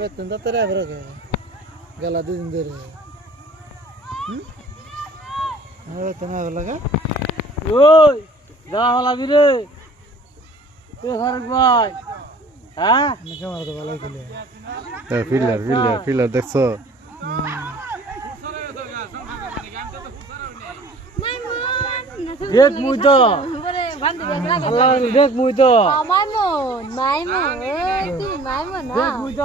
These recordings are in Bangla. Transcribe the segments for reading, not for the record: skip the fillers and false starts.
বেতন তো রে বড় গেলা দুদিন ধরে বেতন লাগা ওই যাওয়া হলাবি রে ফারুক ভাই হ্যাঁ ক্যামেরা তো ভালোই খেলে ফিল্ডার দেখছো দেখ মুই তো আল্লাহ দেখ মুই তো মাইমুন তুই মাইমুন না দেখ মুই তো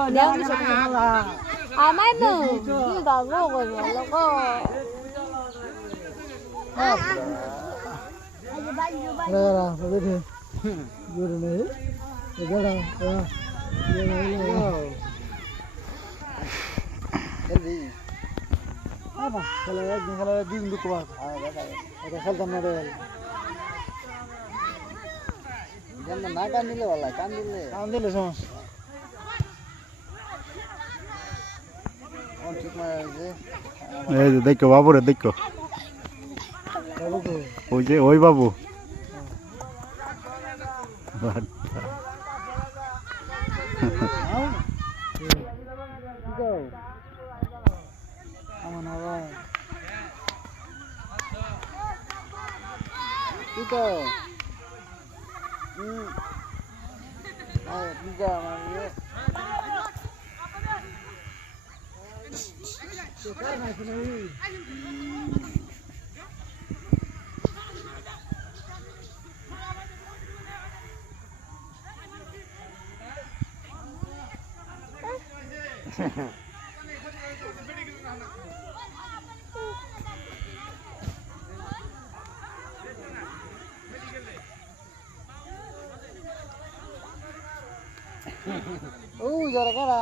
মাইমুন তুই বাবু করবো লোক গুরু নেই গড়া খেলা একদিন খেলা দিন দুঃখ খেলতাম না রে না কান দিলে ভালো কান দিলে সমস্যা ঠিক মারা এই যে দেখো বাবুরে দেখো ওই যে ওই বাবু আমার আবার itu tiga namanya gara-gara